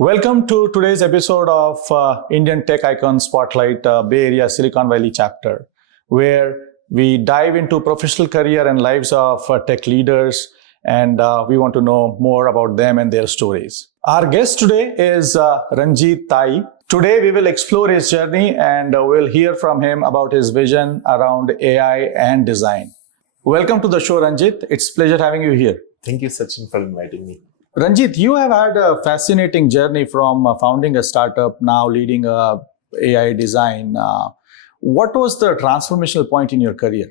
Welcome to today's episode of Indian Tech Icon Spotlight Bay Area Silicon Valley chapter, where we dive into professional career and lives of tech leaders, and we want to know more about them and their stories. Our guest today is Ranjeet Tayi. Today we will explore his journey and we'll hear from him about his vision around AI and design. Welcome to the show, Ranjeet. It's a pleasure having you here. Thank you, Sachin, for inviting me. Ranjeet, you have had a fascinating journey from founding a startup, now leading AI design. What was the transformational point in your career?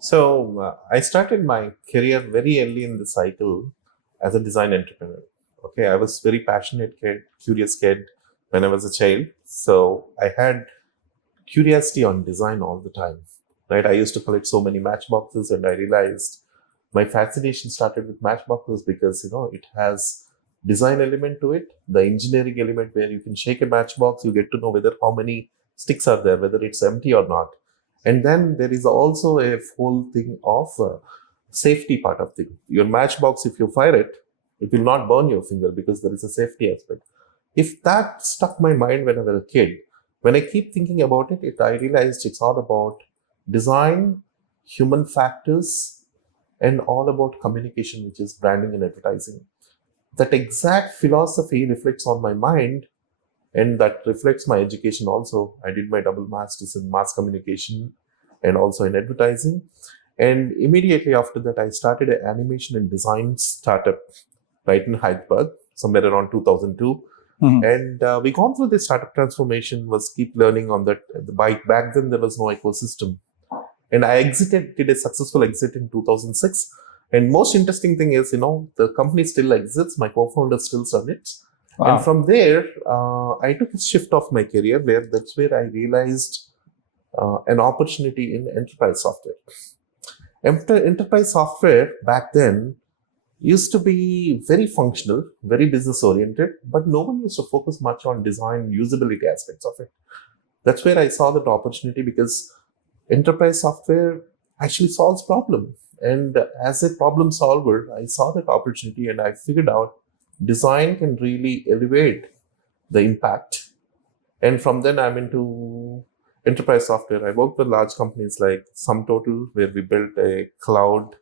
So I started my career very early in the cycle as a design entrepreneur. Okay, I was very passionate kid, curious kid when I was a child. So I had curiosity on design all the time. Right, I used to collect so many matchboxes, and I realized my fascination started with matchboxes because it has design element to it, the engineering element where you can shake a matchbox, you get to know whether how many sticks are there, whether it's empty or not. And then there is also a whole thing of safety part of thing. Your matchbox, if you fire it, it will not burn your finger because there is a safety aspect. If that stuck my mind when I was a kid, when I keep thinking about it, I realized it's all about design, human factors, and all about communication, which is branding and advertising. That exact philosophy reflects on my mind, and that reflects my education also. I did my double masters in mass communication and also in advertising. And immediately after that, I started an animation and design startup right in Hyderabad, somewhere around 2002. Mm-hmm. And we gone through this startup transformation, was keep learning on that. Back then, there was no ecosystem. And I did a successful exit in 2006. And most interesting thing is, the company still exists. My co-founder still run it. Wow. And from there, I took a shift of my career that's where I realized an opportunity in enterprise software. Enterprise software back then used to be very functional, very business oriented, but no one used to focus much on design usability aspects of it. That's where I saw that opportunity because enterprise software actually solves problem. And as a problem solver, I saw that opportunity and I figured out design can really elevate the impact. And from then I'm into enterprise software. I worked with large companies like SumTotal, where we built a cloud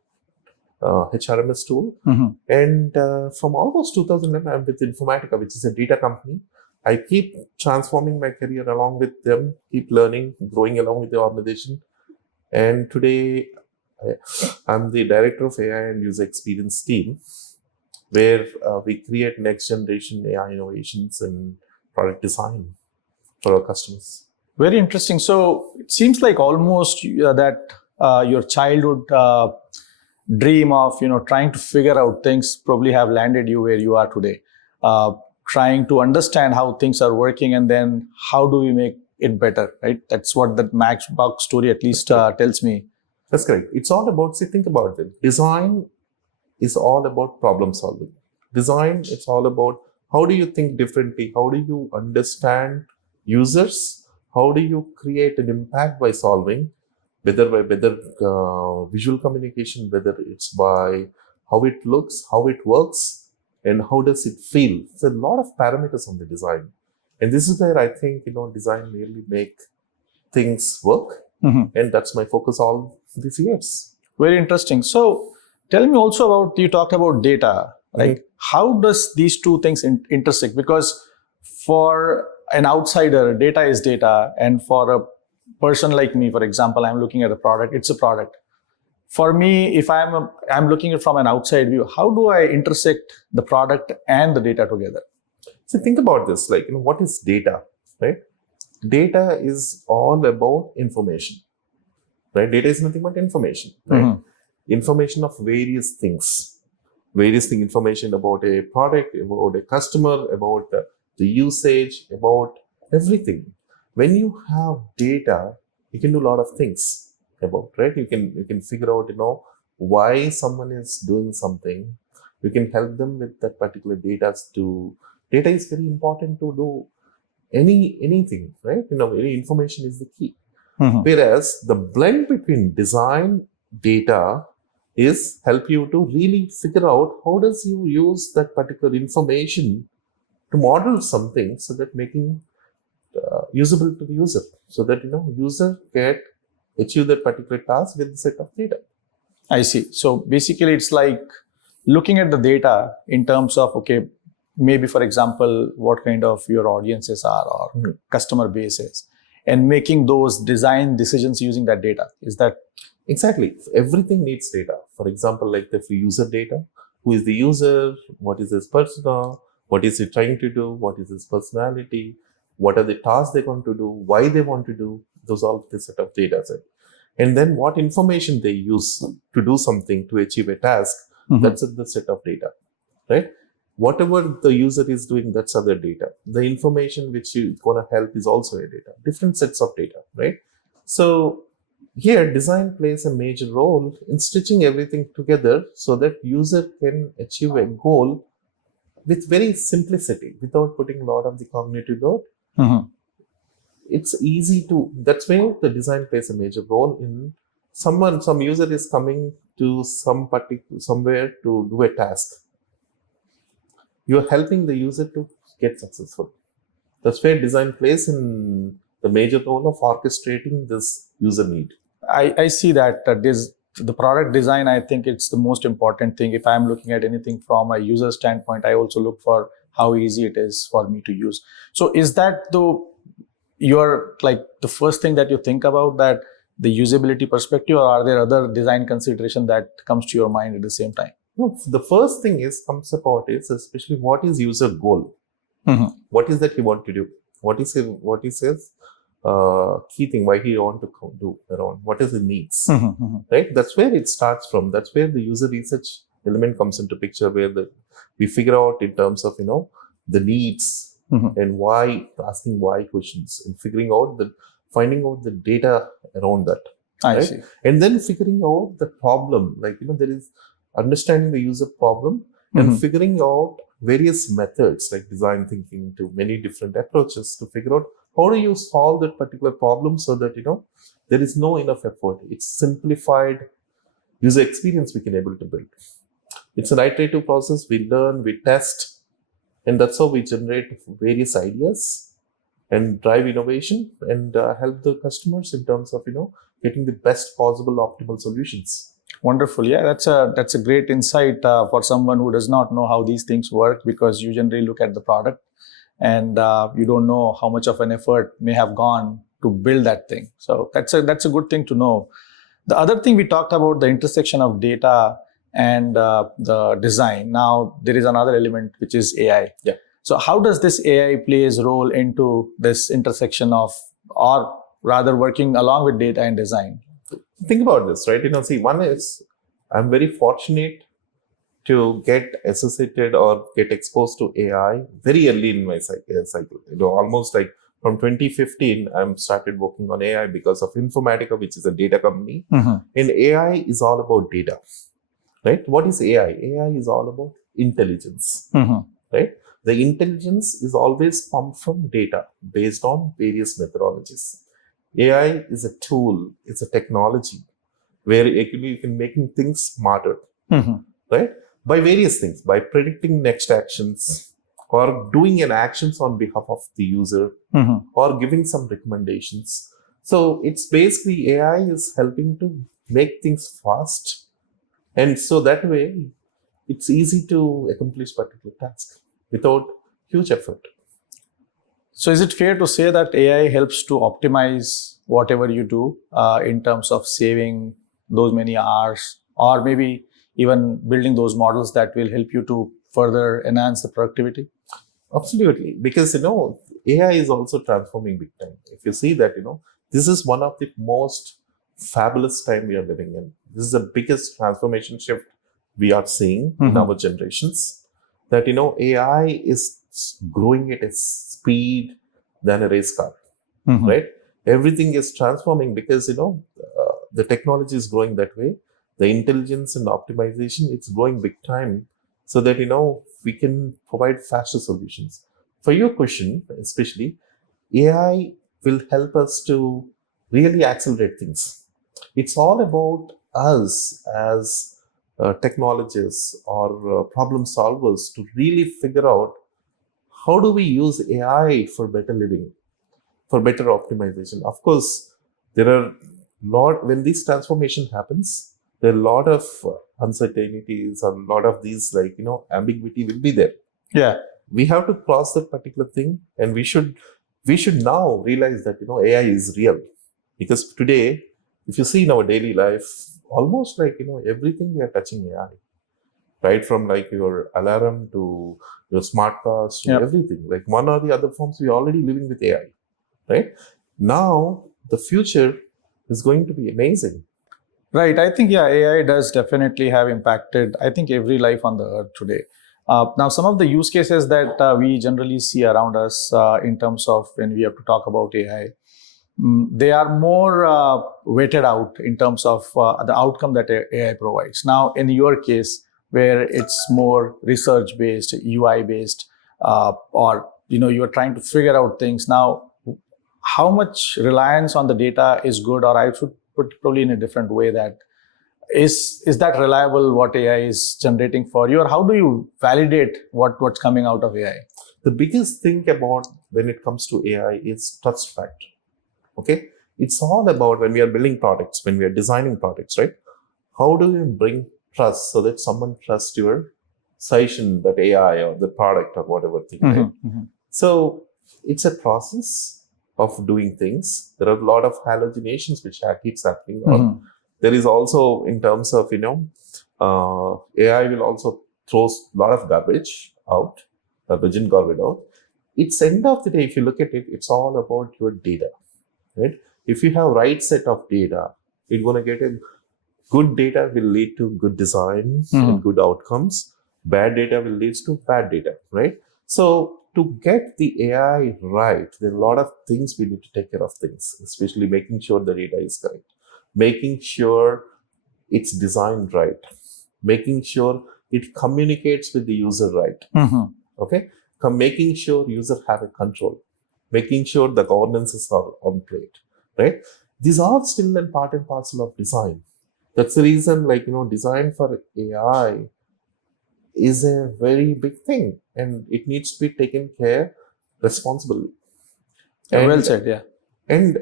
HRMS tool. Mm-hmm. And from almost 2011, I'm with Informatica, which is a data company. I keep transforming my career along with them, keep learning, growing along with the organization. And today, I'm the director of AI and user experience team, where we create next generation AI innovations and product design for our customers. Very interesting. So it seems like almost that your childhood dream of trying to figure out things probably have landed you where you are today. Trying to understand how things are working and then how do we make it better, right? That's what that Matchbox story at least tells me. That's correct. It's all about, think about it. Design is all about problem solving. Design, it's all about how do you think differently? How do you understand users? How do you create an impact by solving? Whether visual communication, whether it's by how it looks, how it works, and how does it feel? There's a lot of parameters on the design. And this is where I think, design really make things work. Mm-hmm. And that's my focus all these years. Very interesting. So tell me also about, you talked about data, right? Mm-hmm. How does these two things intersect? Because for an outsider, data is data. And for a person like me, for example, I'm looking at a product, it's a product. For me, if I'm looking at it from an outside view, how do I intersect the product and the data together? So think about this, what is data, right? Data is all about information, right? Data is nothing but information, right? Mm-hmm. Information of various things, information about a product, about a customer, about the usage, about everything. When you have data, you can do a lot of things about, right? You can figure out, why someone is doing something. You can help them with that particular data. Data is very important to do anything, right? Any information is the key. Mm-hmm. Whereas the blend between design, data is help you to really figure out how does you use that particular information to model something so that making usable to the user, so that user can achieve that particular task with the set of data. I see. So basically, it's like looking at the data in terms of, okay, maybe for example, what kind of your audiences are or customer base is, and making those design decisions using that data. Is that exactly? Everything needs data. For example, like the user data, who is the user, what is his persona, what is he trying to do, what is his personality, what are the tasks they want to do, why they want to do, those all the set of data set. And then what information they use to do something to achieve a task, that's the set of data, right? Whatever the user is doing, that's other data. The information which is going to help is also a data, different sets of data, right? So here design plays a major role in stitching everything together so that user can achieve a goal with very simplicity without putting a lot of the cognitive load. It's easy to, that's where the design plays a major role in some user is coming to somewhere to do a task. You're helping the user to get successful. That's where design plays in the major role of orchestrating this user need. I see that the product design, I think it's the most important thing. If I'm looking at anything from a user standpoint, I also look for how easy it is for me to use. So is that your like the first thing that you think about, that the usability perspective, or are there other design consideration that comes to your mind at the same time? No, the first thing comes about is especially what is user goal? What is that he want to do? What is his key thing? Why he want to do around? What is his needs? Right? That's where it starts from. That's where the user research element comes into picture, where we figure out in terms of the needs and why, asking why questions, and finding out the data around that. I right? see. And then figuring out the problem, like there is understanding the user problem and figuring out various methods like design thinking to many different approaches to figure out how do you solve that particular problem so that there is no enough effort. It's simplified user experience we can able to build. It's an iterative process. We learn, we test, and that's how we generate various ideas and drive innovation and help the customers in terms of getting the best possible optimal solutions. Wonderful. Yeah, that's a great insight for someone who does not know how these things work, because you generally look at the product and you don't know how much of an effort may have gone to build that thing. So that's a good thing to know. The other thing we talked about, the intersection of data and the design. Now there is another element, which is AI. Yeah. So how does this AI play its role into this intersection of, or rather working along with data and design? Think about this, right? See, one is I'm very fortunate to get associated or get exposed to AI very early in my cycle. Almost like from 2015, I'm started working on AI because of Informatica, which is a data company. And AI is all about data, right? What is AI? AI is all about intelligence, right? The intelligence is always pumped from data based on various methodologies. AI is a tool, it's a technology where actually you can making things smarter, right? By various things, by predicting next actions or doing an actions on behalf of the user or giving some recommendations. So it's basically AI is helping to make things fast. And so that way it's easy to accomplish particular task without huge effort. So is it fair to say that AI helps to optimize whatever you do in terms of saving those many hours, or maybe even building those models that will help you to further enhance the productivity? Absolutely, because AI is also transforming big time. If you see that this is one of the most fabulous time we are living in. This is the biggest transformation shift we are seeing in our generations. That AI is growing at a speed than a race car, right? Everything is transforming because the technology is growing that way. The intelligence and optimization, it's growing big time, so that we can provide faster solutions. For your question, especially, AI will help us to really accelerate things. It's all about us as technologists or problem solvers to really figure out how do we use AI for better living, for better optimization? Of course, there are when this transformation happens, there are a lot of uncertainties, a lot of these ambiguity will be there. Yeah. We have to cross that particular thing, and we should now realize that AI is real, because today, if you see in our daily life, almost everything we are touching AI, right from your alarm to your smart cars to Yep. everything, like one or the other forms, we are already living with AI, right? Now the future is going to be amazing. Right. I think, yeah, AI does definitely have impacted, I think, every life on the earth today. Now, some of the use cases that we generally see around us in terms of when we have to talk about AI, they are more weighted out in terms of the outcome that AI provides. Now, in your case, where it's more research based, UI based, or you're trying to figure out things. Now, how much reliance on the data is good, or I should put it probably in a different way, that is that reliable what AI is generating for you, or how do you validate what's coming out of AI? The biggest thing about when it comes to AI is trust factor. Okay, it's all about when we are building products, when we are designing products, right? How do you bring trust so that someone trusts your suggestion, that AI or the product or whatever thing, right? So it's a process of doing things. There are a lot of hallucinations which keeps happening. Or there is also, in terms of AI will also throw a lot of garbage out, garbage in, garbage out. It's end of the day, if you look at it, it's all about your data, right? If you have right set of data, you're going to get a good data will lead to good design and good outcomes. Bad data will lead to bad data, right? So to get the AI right, there are a lot of things we need to take care of things, especially making sure the data is correct, making sure it's designed right, making sure it communicates with the user right. Okay, making sure user have a control, making sure the governances are on plate, right? These are still a part and parcel of design. That's the reason, design for AI is a very big thing, and it needs to be taken care responsibly. Well said, yeah. And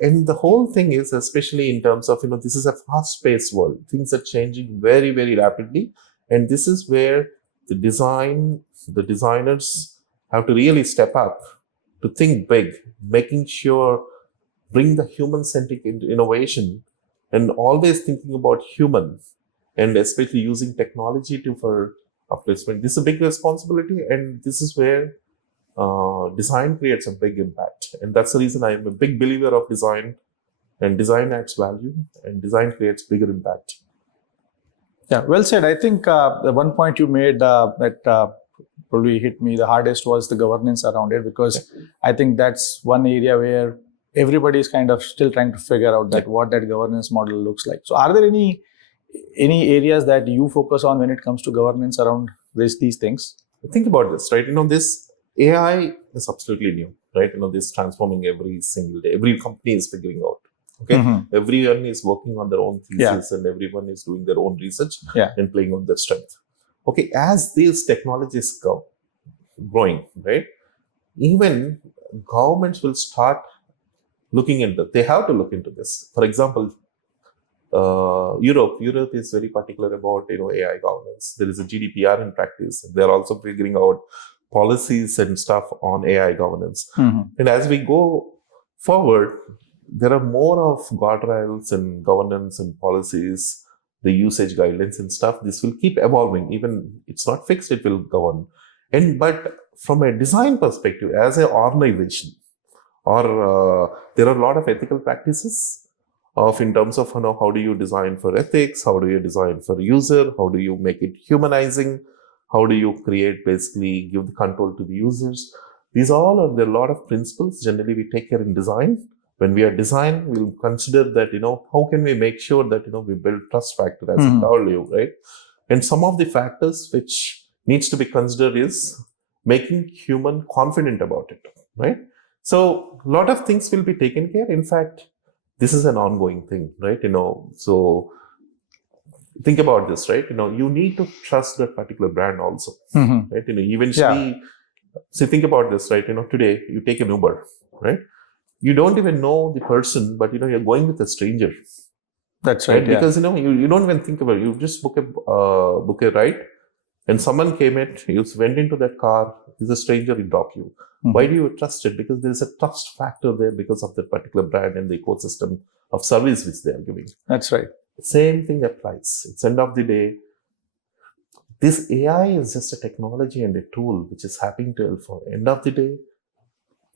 the whole thing is, especially in terms of, this is a fast-paced world. Things are changing very, very rapidly. And this is where the designers have to really step up to think big, making sure, bring the human-centric innovation, and always thinking about human, and especially using technology for upliftment. This is a big responsibility, and this is where design creates a big impact. And that's the reason I am a big believer of design, and design adds value, and design creates bigger impact. Yeah, well said. I think the one point you made that probably hit me the hardest was the governance around it, because I think that's one area where everybody is kind of still trying to figure out that what that governance model looks like. So are there any areas that you focus on when it comes to governance around these things? Think about this, right? This AI is absolutely new, right? This transforming every single day. Every company is figuring out. Okay, everyone is working on their own thesis, and everyone is doing their own research and playing on their strength. Okay, as these technologies go growing, right? Even governments will start looking into. They have to look into this. For example, Europe is very particular about AI governance. There is a GDPR in practice. They're also figuring out policies and stuff on AI governance. And as we go forward, there are more of guardrails and governance and policies, the usage guidelines and stuff. This will keep evolving. Even it's not fixed, it will govern. But from a design perspective, as an organization, or there are a lot of ethical practices in terms of how do you design for ethics, how do you design for user, how do you make it humanizing, how do you create, basically give the control to the users. These all are, there are a lot of principles generally we take care in design. When we are design, we'll consider that, how can we make sure that, we build trust factor, as I told you, right? And some of the factors which needs to be considered is making human confident about it, right? So a lot of things will be taken care. In fact, this is an ongoing thing, right? So think about this, right? You need to trust that particular brand also, right? Eventually, So think about this, right? Today you take an Uber, right? You don't even know the person, but you're going with a stranger, That's right? right. Yeah. Because you don't even think about it. You just book a ride, and someone came in, you went into that car. He's a stranger, he dropped you. Why do you trust it? Because there is a trust factor there because of that particular brand and the ecosystem of service which they are giving. That's right. Same thing applies. It's end of the day. This AI is just a technology and a tool which is happening to for end of the day.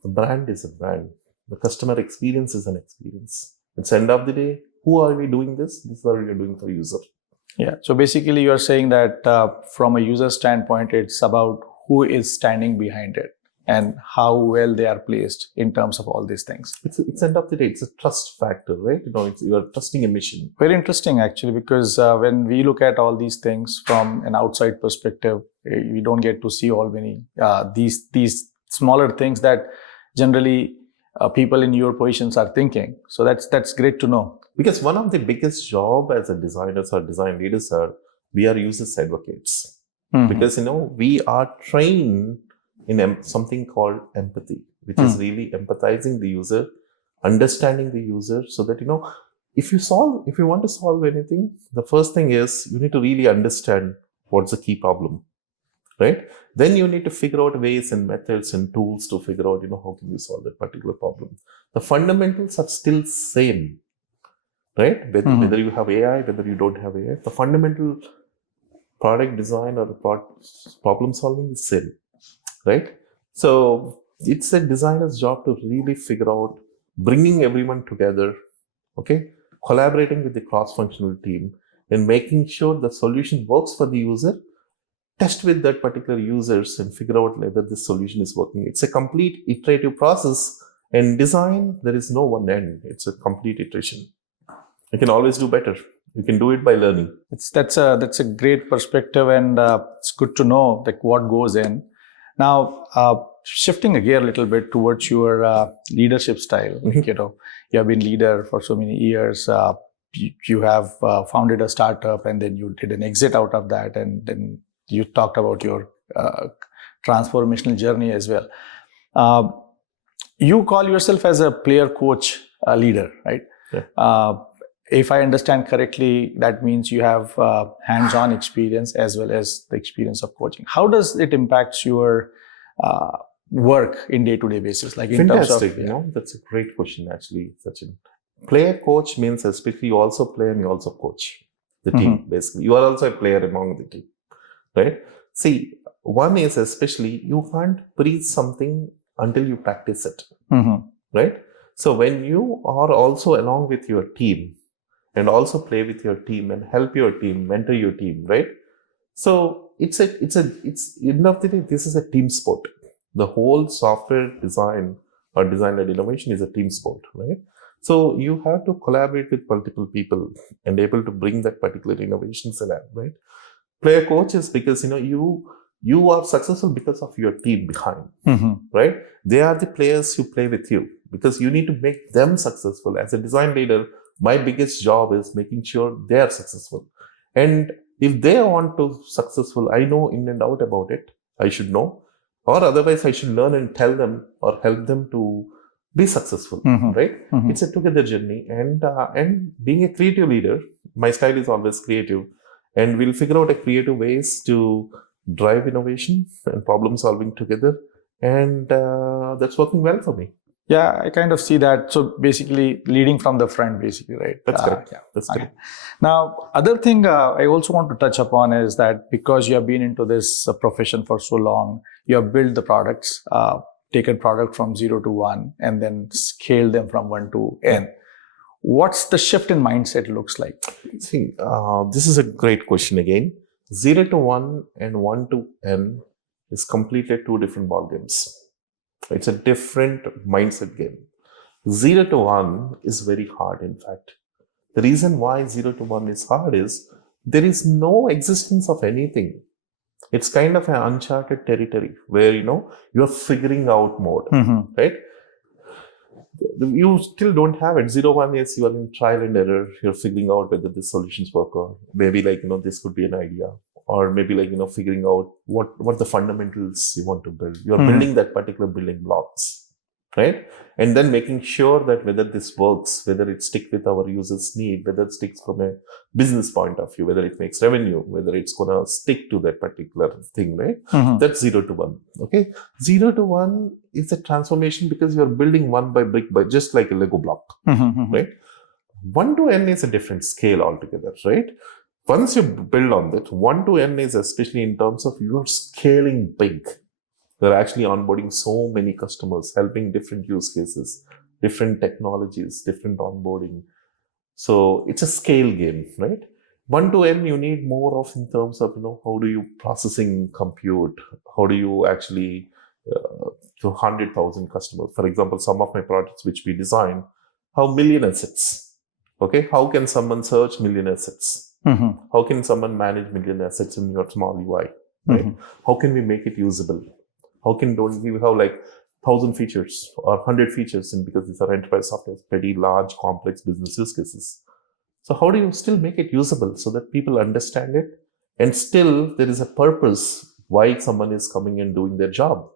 The brand is a brand. The customer experience is an experience. It's end of the day. Who are we doing this? This is what we are doing for user. Yeah. So basically, you're saying that from a user standpoint, it's about who is standing behind it and how well they are placed in terms of all these things. It's end of the day. It's a trust factor, right? You are trusting a mission. Very interesting, actually, because when we look at all these things from an outside perspective, we don't get to see all many these smaller things that generally people in your positions are thinking. So that's great to know. Because one of the biggest job as a designers or design leaders are we are users advocates. Because we are trained in something called empathy, which is really empathizing the user, understanding the user, so that if you want to solve anything, the first thing is you need to really understand what's the key problem, right? Then you need to figure out ways and methods and tools to figure out how can you solve that particular problem. The fundamentals are still same, right? Whether you have AI, whether you don't have AI, the fundamental product design or the problem solving is same, right? So it's a designer's job to really figure out bringing everyone together, okay, collaborating with the cross-functional team and making sure the solution works for the user, test with that particular users and figure out whether this solution is working. It's a complete iterative process. In design, there is no one end. It's a complete iteration. You can always do better. You can do it by learning. That's a great perspective, and it's good to know like what goes in. Now, shifting a gear a little bit towards your leadership style. Like, you have been leader for so many years. You have founded a startup, and then you did an exit out of that, and then you talked about your transformational journey as well. You call yourself as a player coach leader, right? Yeah. If I understand correctly, that means you have hands-on experience as well as the experience of coaching. How does it impact your work in day-to-day basis? Like in Fantastic, terms of, that's a great question actually, Sachin. Player coach means especially you also play and you also coach the team, basically. You are also a player among the team, right? See, one is especially you can't preach something until you practice it, right? So when you are also along with your team, and also play with your team and help your team, mentor your team, right? So it's end of the day, this is a team sport. The whole software design or design-led innovation is a team sport, right? So you have to collaborate with multiple people and able to bring that particular innovations along, right? Player coach is because you are successful because of your team behind, right? They are the players who play with you because you need to make them successful. As a design leader, my biggest job is making sure they are successful. And if they want to successful, I know in and out about it. I should know. Or otherwise, I should learn and tell them or help them to be successful, right? It's a together journey. And being a creative leader, my style is always creative. And we'll figure out a creative ways to drive innovation and problem solving together. And that's working well for me. Yeah, I kind of see that. So basically leading from the front, basically, right? That's correct. Yeah. That's correct. Now, other thing I also want to touch upon is that because you have been into this profession for so long, you have built the products, taken product from 0 to 1, and then scaled them from 1 to N. What's the shift in mindset looks like? See, this is a great question again. 0 to 1 and 1 to N is completely two different ball games. It's a different mindset game. 0 to 1 is very hard, in fact. The reason why 0 to 1 is hard is there is no existence of anything. It's kind of an uncharted territory where, you're figuring out mode, right? You still don't have it. 0, 1 is you are in trial and error. You're figuring out whether the solutions work or maybe this could be an idea or maybe like, figuring out what the fundamentals you want to build. You're Mhm. building that particular building blocks, right? And then making sure that whether this works, whether it sticks with our users' need, whether it sticks from a business point of view, whether it makes revenue, whether it's going to stick to that particular thing, right? Mhm. That's 0 to 1. Okay. 0 to 1 is a transformation because you're building one by brick by just like a Lego block, Mhm. Mhm. right? 1 to n is a different scale altogether, right? Once you build on that, 1 to n is especially in terms of you're scaling big. They're actually onboarding so many customers, helping different use cases, different technologies, different onboarding. So it's a scale game, right? 1 to n, you need more of in terms of, how do you processing compute? How do you actually, to 100,000 customers? For example, some of my projects which we design, how million assets. Okay. How can someone search million assets? Mhm. How can someone manage million assets in your small UI, right? Mhm. How can we make it usable? How can don't we have like 1,000 features or 100 features? And because these are enterprise software, pretty large, complex business use cases. So how do you still make it usable so that people understand it? And still there is a purpose why someone is coming and doing their job.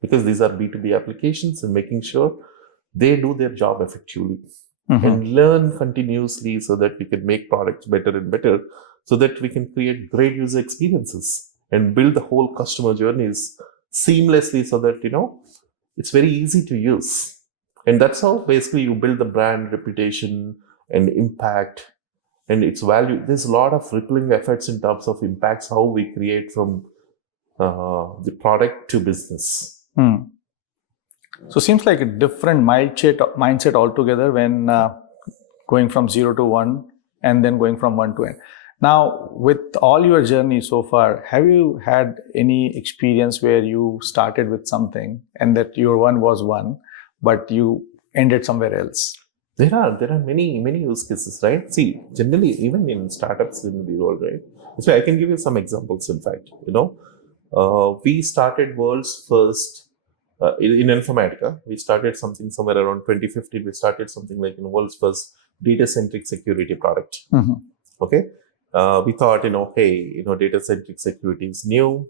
Because these are B2B applications and making sure they do their job effectively Mhm. and learn continuously so that we can make products better and better, so that we can create great user experiences and build the whole customer journeys seamlessly so that, it's very easy to use. And that's how basically you build the brand reputation and impact and its value. There's a lot of rippling effects in terms of impacts, how we create from the product to business. Hmm. So seems like a different mindset altogether when going from 0 to 1 and then going from 1 to n. Now, with all your journey so far, have you had any experience where you started with something and that your 1 was 1, but you ended somewhere else? There are many use cases, right? See, generally, even in startups in the world, right? So I can give you some examples. In fact, we started world's first in Informatica. We started something somewhere around 2015. We started something like world's first data-centric security product. Mm-hmm. Okay, we thought, hey, data-centric security is new,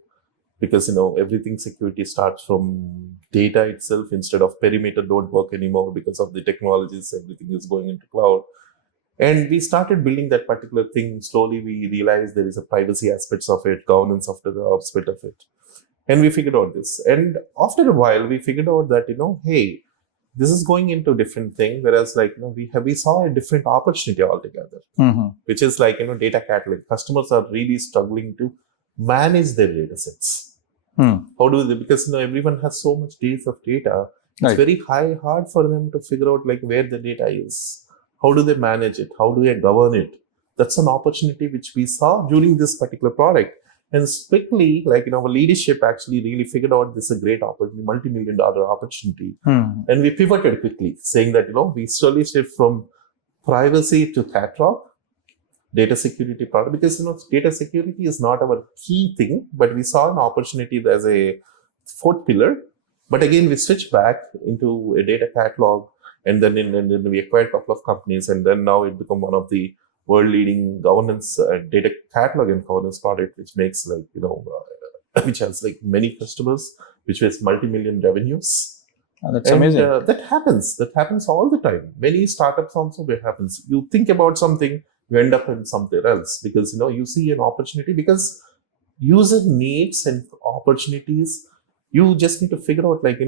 because everything security starts from data itself. Instead of perimeter don't work anymore because of the technologies, everything is going into cloud. And we started building that particular thing. Slowly we realized there is a privacy aspects of it, governance of the aspect of it, and we figured out this. And after a while we figured out that hey, this is going into a different thing, whereas like we saw a different opportunity altogether. Mm-hmm. Which is like data catalog. Customers are really struggling to manage their data sets. How do they? Because everyone has so much days of data. It's Right. very hard for them to figure out like where the data is. How do they manage it? How do they govern it? That's an opportunity which we saw during this particular product. And quickly, like our leadership actually really figured out this is a great opportunity, multi-million-dollar opportunity. And we pivoted quickly, saying that we slowly shift from privacy to catalog, data security product, because data security is not our key thing, but we saw an opportunity as a fourth pillar. But again, we switched back into a data catalog, and then we acquired a couple of companies, and then now it become one of the world leading governance data catalog and governance product, which makes like which has like many customers, which has multi-million revenues. Oh, that's amazing. That happens all the time. Many startups also, it happens. You think about something, you end up in something else, because you see an opportunity, because user needs and opportunities, you just need to figure out like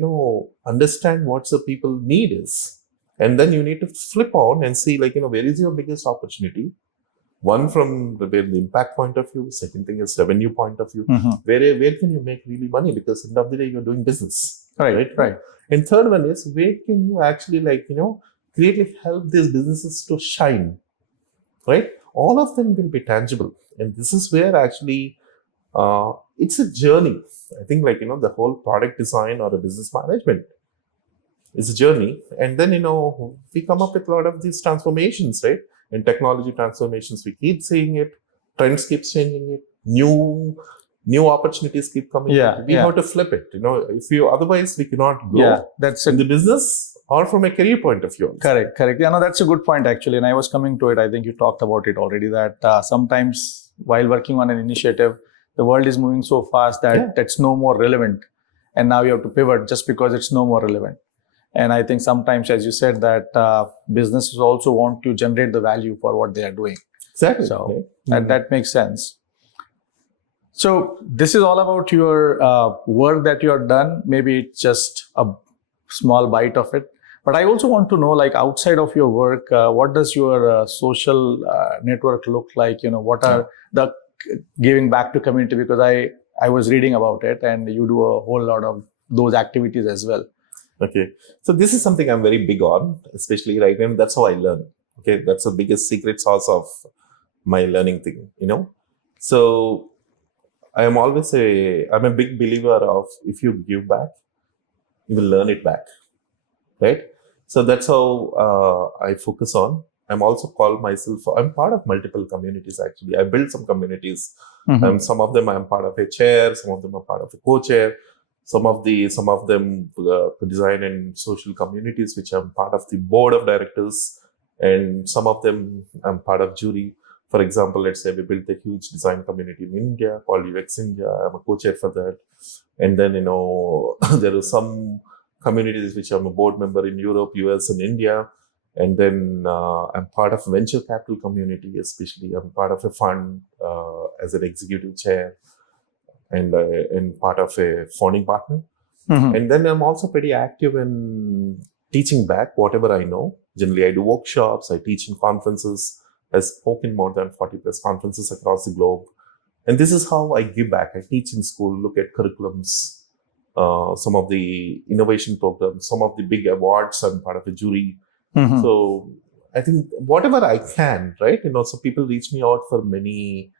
understand what the people need is, and then you need to flip on and see like where is your biggest opportunity. One from the impact point of view, second thing is revenue point of view. Where can you make really money, because at the end of the day you're doing business, right? And third one is, where can you actually like creatively help these businesses to shine, right? All of them will be tangible. And this is where actually it's a journey. I think like, the whole product design or the business management is a journey. And then, we come up with a lot of these transformations, right? And technology transformations, we keep seeing it. Trends keep changing it. New opportunities keep coming. We have to flip it. If you, otherwise we cannot grow in the business or from a career point of view. Correct. Yeah, no, that's a good point actually. And I was coming to it. I think you talked about it already, that sometimes while working on an initiative, the world is moving so fast that that's no more relevant. And now you have to pivot just because it's no more relevant. And I think sometimes, as you said, that businesses also want to generate the value for what they are doing. Exactly. So that makes sense. So this is all about your work that you have done. Maybe it's just a small bite of it. But I also want to know, like outside of your work, what does your social network look like? What are the giving back to community? Because I was reading about it, and you do a whole lot of those activities as well. Okay. So this is something I'm very big on, especially right now. That's how I learn. Okay. That's the biggest secret sauce of my learning thing, So I'm a big believer of if you give back, you will learn it back. Right. So that's how I focus on. I'm also I'm part of multiple communities actually. I built some communities. Some of them I'm part of a chair, some of them are part of a co-chair. Some of them design and social communities, which I'm part of the board of directors, and some of them I'm part of jury. For example, let's say we built a huge design community in India called UX India. I'm a co-chair for that. And then, there are some communities which I'm a board member in Europe, US, and India. And then I'm part of venture capital community, especially I'm part of a fund as an executive chair. And part of a founding partner. And then I'm also pretty active in teaching back whatever I know. Generally, I do workshops, I teach in conferences. I've spoken more than 40 plus conferences across the globe. And this is how I give back. I teach in school, look at curriculums, some of the innovation programs, some of the big awards. I'm part of a jury. So I think whatever I can, right? So people reach me out for many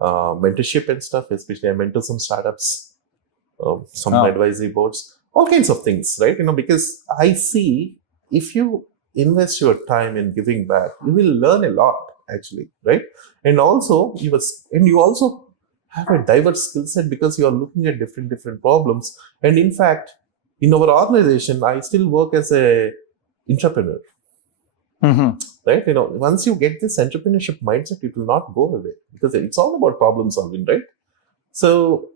mentorship and stuff, especially I mentor some startups, some advisory boards, all kinds of things, right? Because I see if you invest your time in giving back, you will learn a lot actually, right? And also you also have a diverse skill set because you are looking at different problems. And in fact, in our organization, I still work as a entrepreneur. Right? Once you get this entrepreneurship mindset, it will not go away because it's all about problem solving, right? So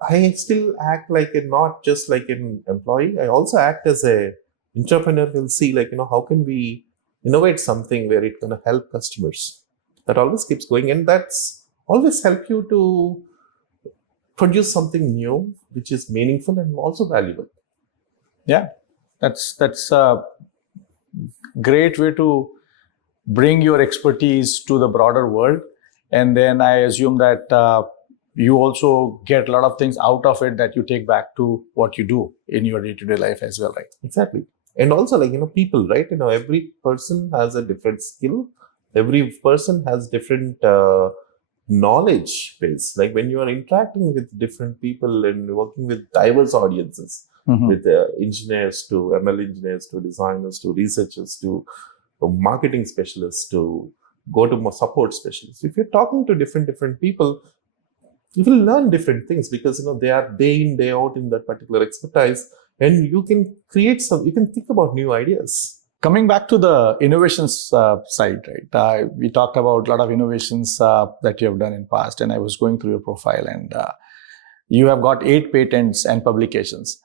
I still act not just like an employee. I also act as a entrepreneur. Will see how can we innovate something where it's going to help customers. That always keeps going, and that's always help you to produce something new, which is meaningful and also valuable. Yeah, that's a great way to bring your expertise to the broader world. And then I assume that you also get a lot of things out of it that you take back to what you do in your day-to-day life as well, right? Exactly. And also people, right? Every person has a different skill. Every person has different knowledge base. Like when you are interacting with different people and working with diverse audiences, with engineers to ML engineers to designers to researchers to marketing specialists to go to support specialists. If you're talking to different people, you will learn different things because they are day in, day out in that particular expertise, and you can you can think about new ideas. Coming back to the innovations side, right? We talked about a lot of innovations that you have done in past, and I was going through your profile, and you have got 8 patents and publications.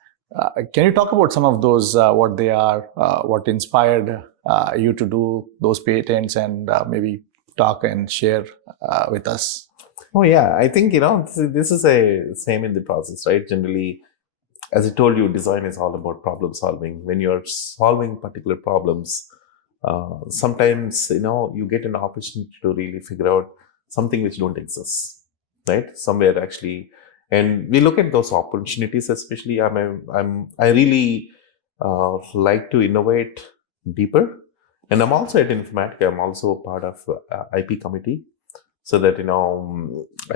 Can you talk about some of those, what they are, what inspired you to do those patents, and maybe talk and share with us? Oh yeah, I think this is a same in the process, right? Generally, as I told you, design is all about problem solving. When you're solving particular problems, sometimes you get an opportunity to really figure out something which don't exist, right? Somewhere actually. And we look at those opportunities, especially I really like to innovate deeper. And I'm also at Informatica. I'm also part of IP committee, so that I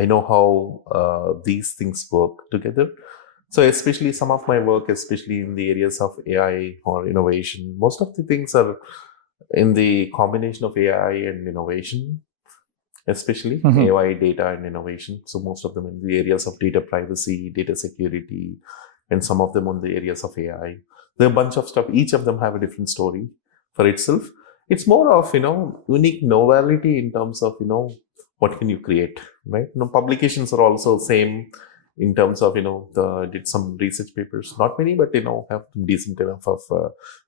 know how these things work together. So especially some of my work, especially in the areas of AI or innovation, most of the things are in the combination of AI and innovation. Especially AI, data, and innovation. So most of them in the areas of data privacy, data security, and some of them on the areas of AI. There are a bunch of stuff. Each of them have a different story for itself. It's more of, unique novelty in terms of, what can you create, right? Publications are also same in terms of, did some research papers, not many, but, have decent enough of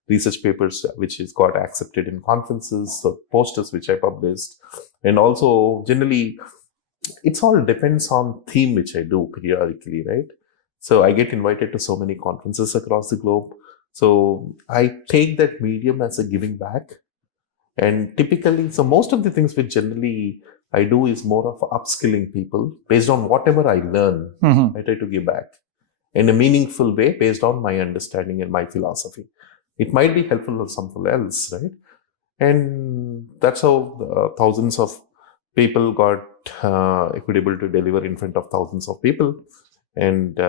research papers, which is got accepted in conferences, so posters which I published. And also generally, it's all depends on theme which I do periodically, right? So I get invited to so many conferences across the globe. So I take that medium as a giving back. And typically, so most of the things which generally I do is more of upskilling people based on whatever I learn. I try to give back in a meaningful way based on my understanding and my philosophy. It might be helpful to someone else, right? And that's how thousands of people got equitable to deliver in front of thousands of people. And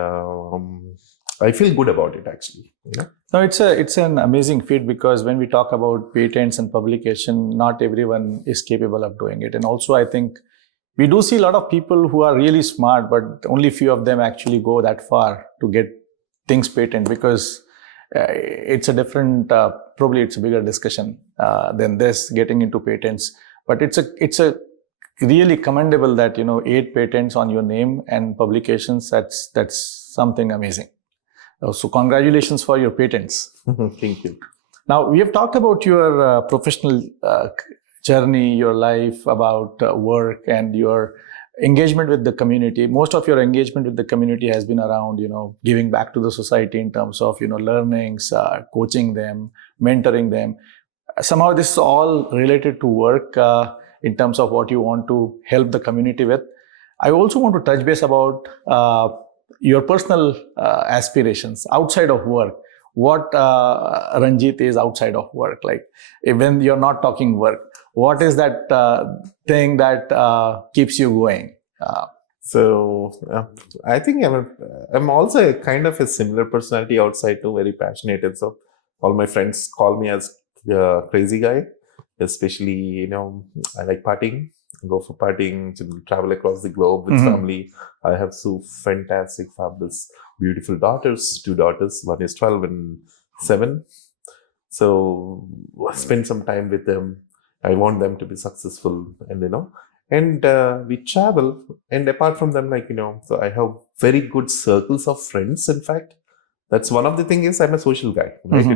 I feel good about it, actually. No, it's an amazing feat, because when we talk about patents and publication, not everyone is capable of doing it. And also, I think we do see a lot of people who are really smart, but only few of them actually go that far to get things patent, because it's a different, probably it's a bigger discussion than this, getting into patents. But it's a really commendable that 8 patents on your name and publications. That's something amazing. So congratulations for your patents. Thank you. Now, we have talked about your professional journey, your life, about work, and your engagement with the community. Most of your engagement with the community has been around, giving back to the society in terms of, learnings, coaching them, mentoring them. Somehow this is all related to work in terms of what you want to help the community with. I also want to touch base about your personal aspirations outside of work. What Ranjeet is outside of work, like when you're not talking work, what is that thing that keeps you going? So I think I'm also a kind of a similar personality outside too, very passionate. And so all my friends call me as crazy guy, especially, I like partying, go for partying, to travel across the globe with family. I have 2 fantastic, fabulous, beautiful daughters, 2 daughters. One is 12 and 7. So I spend some time with them. I want them to be successful, and we travel. And apart from them, so I have very good circles of friends. In fact, that's one of the things is I'm a social guy, right?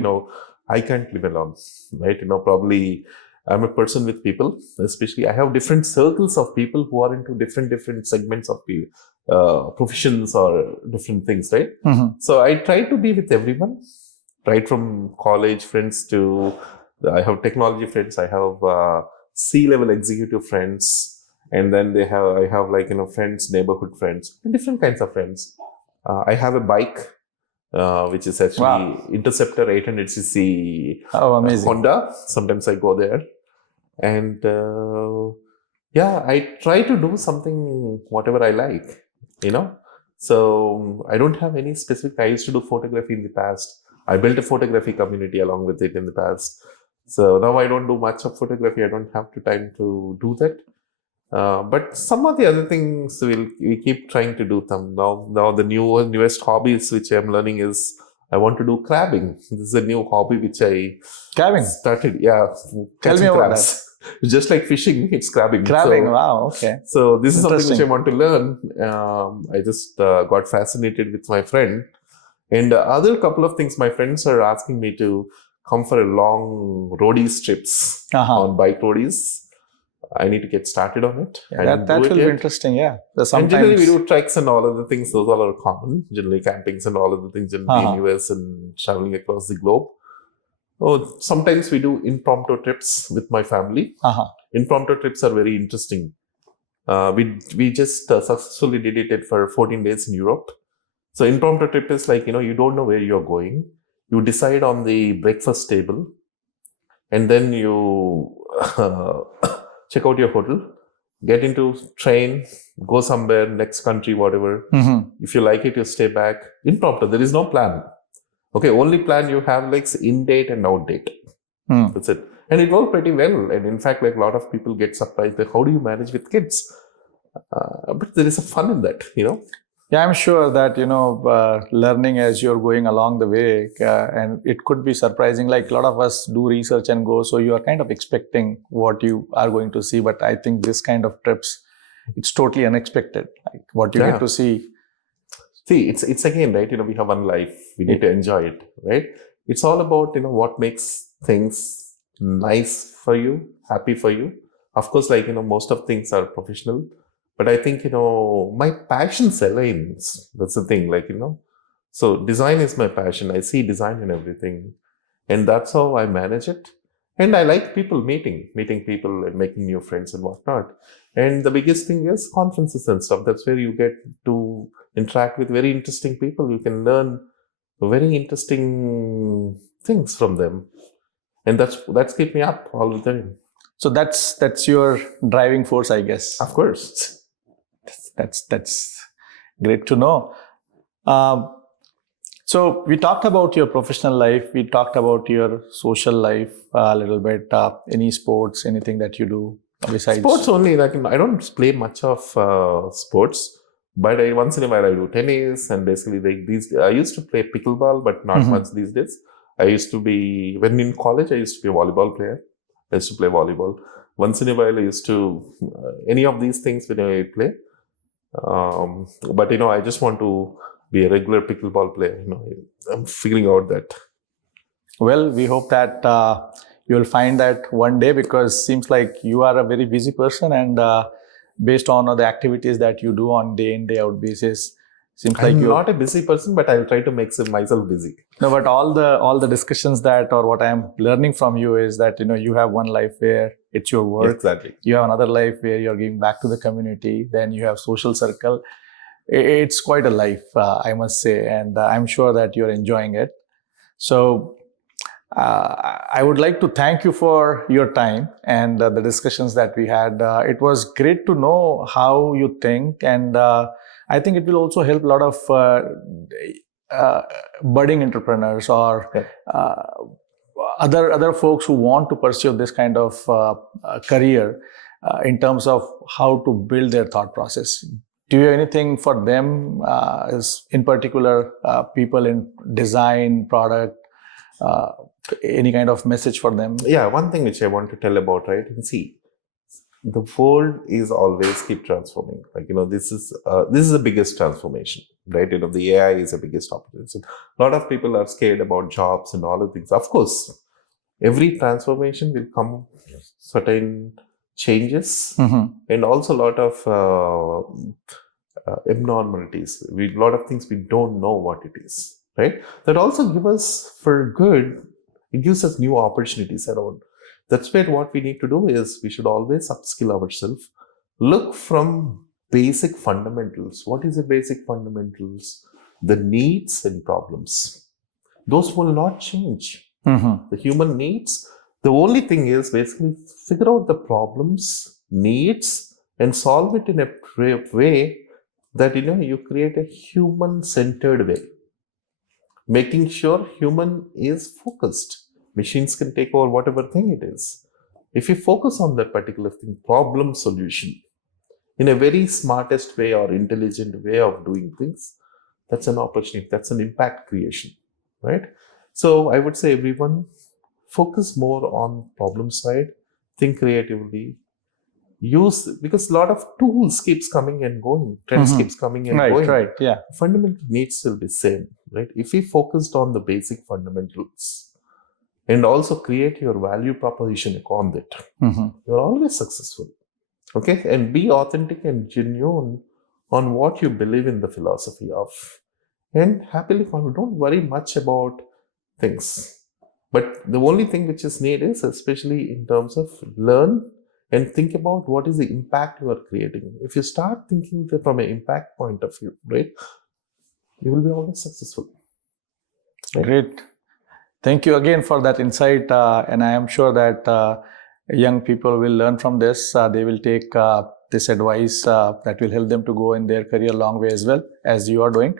I can't live alone, right? Probably I'm a person with people, especially I have different circles of people who are into different segments of professions or different things, right? So I try to be with everyone, right from college friends to, I have technology friends, I have C-level executive friends, and then I have friends, neighborhood friends, and different kinds of friends. I have a bike, which is actually Interceptor 800cc Honda. Sometimes I go there. And I try to do something, whatever I like, So I don't have any specific, I used to do photography in the past. I built a photography community along with it in the past. So now I don't do much of photography. I don't have the time to do that. But some of the other things we keep trying to do them. Now the newest hobbies which I'm learning is I want to do crabbing. This is a new hobby which I started. Yeah. Tell me about that. Just like fishing, it's crabbing. Wow, okay. So this is something which I want to learn. I just got fascinated with my friend. And other couple of things, my friends are asking me to come for a long roadies trips on bike roadies. I need to get started on it. Yeah, that will be interesting, yeah. And generally we do treks and all of the things. Those all are common. Generally campings and all of the things in the US and traveling across the globe. Sometimes we do impromptu trips with my family. Impromptu trips are very interesting. We just successfully did it for 14 days in Europe. So impromptu trip is like, you don't know where you're going. You decide on the breakfast table, and then you check out your hotel, get into train, go somewhere, next country, whatever. If you like it, you stay back. Impromptu, there is no plan. Okay, only plan you have like in date and out date. That's it. And it worked pretty well. And in fact, like a lot of people get surprised, like, how do you manage with kids? But there is a fun in that, Yeah, I'm sure that, learning as you're going along the way, and it could be surprising. Like a lot of us do research and go, so you are kind of expecting what you are going to see. But I think this kind of trips it's totally unexpected. Like what you Yeah. get to see. See, it's again, right? We have one life. We need to enjoy it, right? It's all about, what makes things nice for you, happy for you. Of course, like, most of things are professional, but I think, my passions aligns. That's the thing, like, so design is my passion. I see design in everything, and that's how I manage it. And I like meeting people and making new friends and whatnot. And the biggest thing is conferences and stuff. That's where you get to interact with very interesting people. You can learn very interesting things from them, and that's keep me up all the time. So that's your driving force, I guess. Of course. That's great to know. Um, so we talked about your professional life. We talked about your social life a little bit. Any sports, anything that you do besides Sports only. Like, I don't play much of sports, but once in a while I do tennis. And basically, I used to play pickleball, but not Mhm. much these days. I used to be when in college. I used to be a volleyball player. I used to play volleyball. Once in a while, I used to any of these things when I play. But I just want to be a regular pickleball player. I'm figuring out that. Well, we hope that you will find that one day, because seems like you are a very busy person, and based on the activities that you do on day in day out basis, seems like I'm you. not a busy person, but I'll try to make myself busy. No, but all the discussions that, or what I'm learning from you is that you have one life where it's your work. Exactly. You have another life where you're giving back to the community. Then you have social circle. It's quite a life, I must say, and I'm sure that you're enjoying it. So I would like to thank you for your time and the discussions that we had. It was great to know how you think, and I think it will also help a lot of budding entrepreneurs or Yeah. other folks who want to pursue this kind of career in terms of how to build their thought process. Do you have anything for them, as in particular, people in design, product, any kind of message for them? Yeah, one thing which I want to tell about, right? See, the world is always keep transforming. Like, this is the biggest transformation, right? The AI is the biggest opportunity. A lot of people are scared about jobs and all of things. Of course, every transformation will come certain changes, Mm-hmm. and also a lot of abnormalities. A lot of things we don't know what it is, right? That also give us for good. It gives us new opportunities around. That's where what we need to do is we should always upskill ourselves. Look from basic fundamentals. What is the basic fundamentals? The needs and problems. Those will not change. Mm-hmm. The human needs. The only thing is basically figure out the problems, needs, and solve it in a way that you create a human-centered way, making sure human is focused. Machines can take over whatever thing it is. If you focus on that particular thing, problem solution, in a very smartest way or intelligent way of doing things, that's an opportunity, that's an impact creation, right? So I would say everyone focus more on problem side, think creatively, use, because a lot of tools keeps coming and going, trends keeps coming and going. Right, yeah. Fundamental needs will be same, right? If we focused on the basic fundamentals and also create your value proposition on that, you're always successful. Okay, and be authentic and genuine on what you believe in the philosophy of, and happily follow. Don't worry much about things, but the only thing which is needed is, especially in terms of learn and think about what is the impact you are creating. If you start thinking from an impact point of view, right, you will be always successful. Right? Great. Thank you again for that insight. And I am sure that young people will learn from this. They will take this advice that will help them to go in their career long way as well, as you are doing.